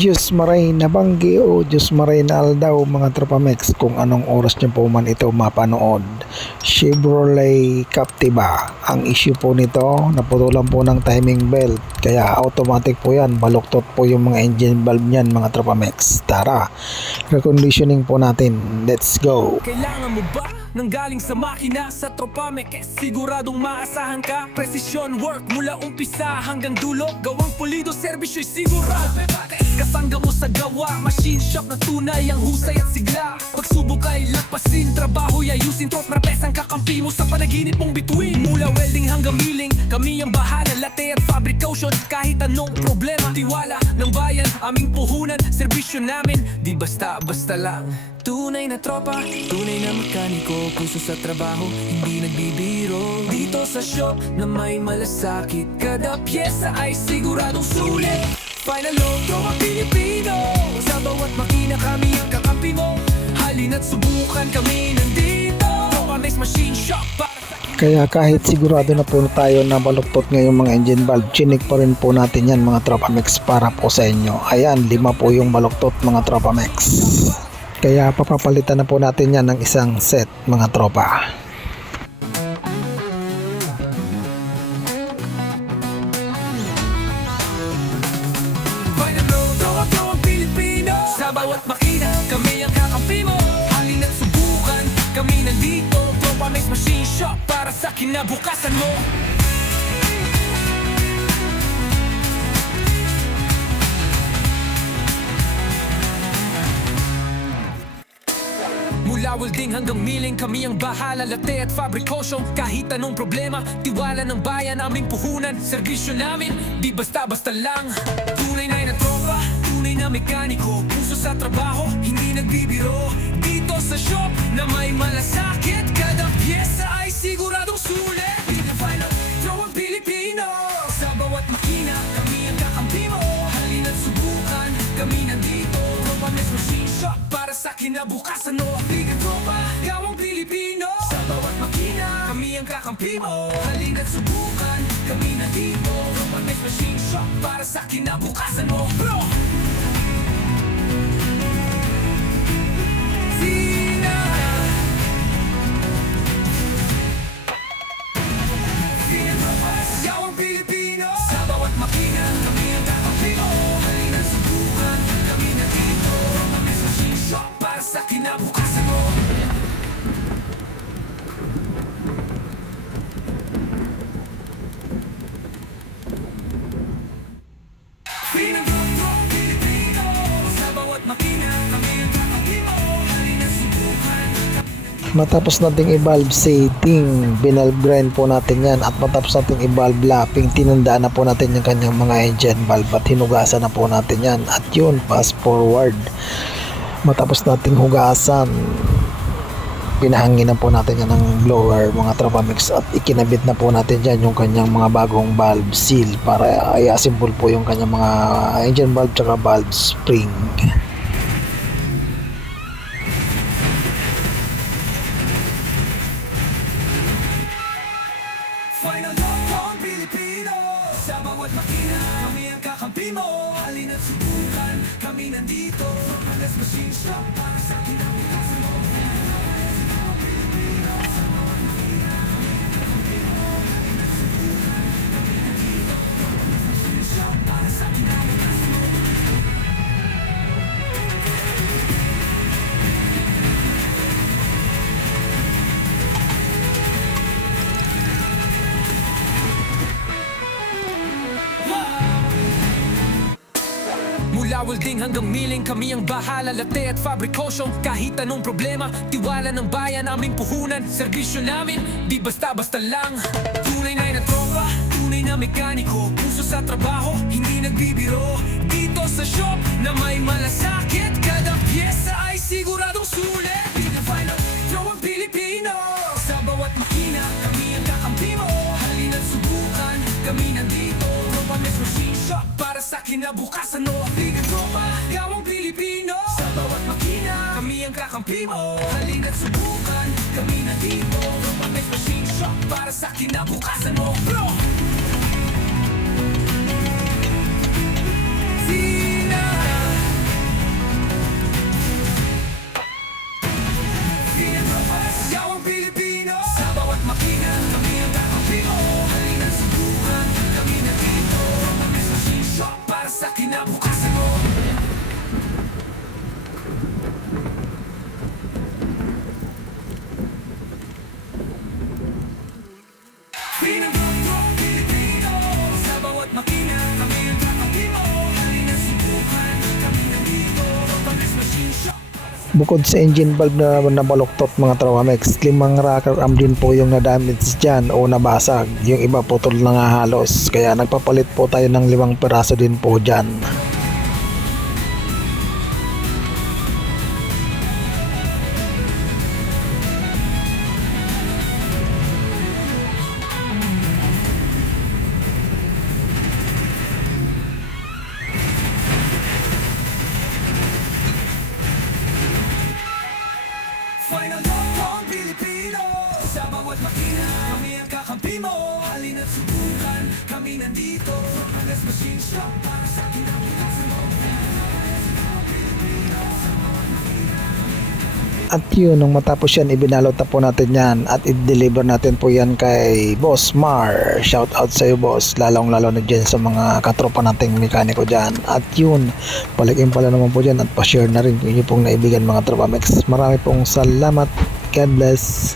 Diyos maray na banggi o Diyos maray na aldaw mga tropamex kung anong oras nyo po man ito mapanood. Chevrolet Captiva. Ang issue po nito, naputulan po ng timing belt. Kaya automatic po yan, baluktot po yung mga engine valve niyan mga tropamex. Tara, reconditioning po natin. Let's go! Kailangan mo ba nang galing sa makina sa Tropamex? Siguradong maasahan ka. Precision work mula umpisa hanggang dulo. Gawang pulido, servisyo'y sigurado. Kasangga mo sa gawa, machine shop na tunay ang husay at sigla. Pagsubok ay lagpasin, trabaho'y ayusin. Trotrapes ang kakampi mo sa panaginip mong bituin. Mula welding hanggang milling, kami ang bahala. Latte at fabrication, kahit anong problema. Tiwala ng bayan, aming puhunan. Serbisyo namin, di basta-basta lang. Tunay na tropa, tunay na mekaniko. Puso sa trabaho, hindi nagbibiro. Dito sa shop na may malasakit, kada pyesa ay siguradong sulit. Final load, tropa Pilipino. Sa bawat makina kami ang kakampi mo. Halina't subukan, kami nandito. Tropamex Machine Shop para sa... Kaya kahit sigurado na po tayo na baluktot ngayong mga engine valve, chinik pa rin po natin yan mga tropamex para po sa inyo. Ayan, 5 po yung baluktot mga tropamex. Kaya papapalitan na po natin yan ng isang set mga tropa. Final load, tropa Pilipino. Sa bawat makina, kami ang kakampi mo. Halina't subukan, kami nandito. Tropamex Machine Shop para sa kinabukasan mo. Mula welding hanggang milling, kami ang bahala. Latte at fabrication, kahit anong problema. Tiwala ng bayan, aming puhunan. Serbisyo namin, di basta-basta lang. Tunay na tropa, tunay na mekaniko. Puso sa trabaho, hindi nagbibiro. Dito sa shop na may malasakit, kada pyesa ay siguradong sulit. Final tropa Pilipino. Sa bawat makina, kami ang kakampi mo. Halina't subukan, kami nandito. Tropamex Machine Shop para sa kinabukasan mo. Tropa, gawang Pilipino. Sa bawat makina, kami ang kakampi mo. Halina't subukan, kami nandito. Tropamex Machine Shop para sa kinabukasan mo. Bro! Sina! Sina Tropa, gawang Pilipino. Sa bawat makina, kami ang kakampi mo. Halina't subukan, kami nandito. Tropamex Machine Shop para sa kinabukasan mo. Pinag-tropa Pilipino. Sa bawat makina, kami ang kakampi mo. Halina't subukan. Matapos nating i-valve setting, binalve grind po natin yan, at matapos nating i-valve lapping, tinandaan na po natin yung kanyang mga engine valve at hinugasan na po natin yan. At yun, fast forward, matapos nating hugasan, pinahanginan po natin yan ng blower mga tropamex, at ikinabit na po natin dyan yung kanyang mga bagong valve seal para i-assemble po yung kanyang mga engine valve tsaka valve spring. Final load, Pilipino. Sa bawat makina, kami ang kakampi mo. Halina't subukan, kami nandito. Tropamex Machine Shop para sa kinabukasan mo. Mula welding hanggang milling, kami ang bahala. Latte at fabrication, kahit anong problema. Tiwala ng bayan, aming puhunan. Serbisyo namin, di basta-basta lang. Tunay na tropa, tunay na mekaniko. Puso sa trabaho, hindi nagbibiro. Dito sa shop na may malasakit, kada pyesa ay siguradong sulit. Final tropa Pilipino. Sa bawat makina, kami ang kakampi mo. Halina't subukan, kami nandito. Tropamex Machine Shop para sa kinabukasan mo. Tropa, gawang Pilipino. Sa bawat makina, kami ang kakampi mo. Halina't subukan, kami nandito. Tropamex Machine Shop para sa kinabukasan mo. Bro! Sina! Bukod sa engine valve na nabaluktot mga Tropamex, 5 rocker arm din po yung na-damage dyan o nabasag. Yung iba putol na nga halos. Kaya nagpapalit po tayo ng 5 piraso din po dyan. Final Lockdown Pilipino. Sa bawat makina, kami ang kakampi mo. Halina't subukan, kami nandito. Alas Machine Shop para sa kinakitasan mo. At yun, nung matapos yan, ibinalot na po natin yan at i-deliver natin po yan kay Boss Mar. Shout out sa iyo, boss, lalong lalo na dyan sa mga katropa nating mekaniko dyan. At yun, palaking pala naman po dyan at pa-share na rin kung inyo pong naibigan mga Tropamex. Marami pong salamat. God bless.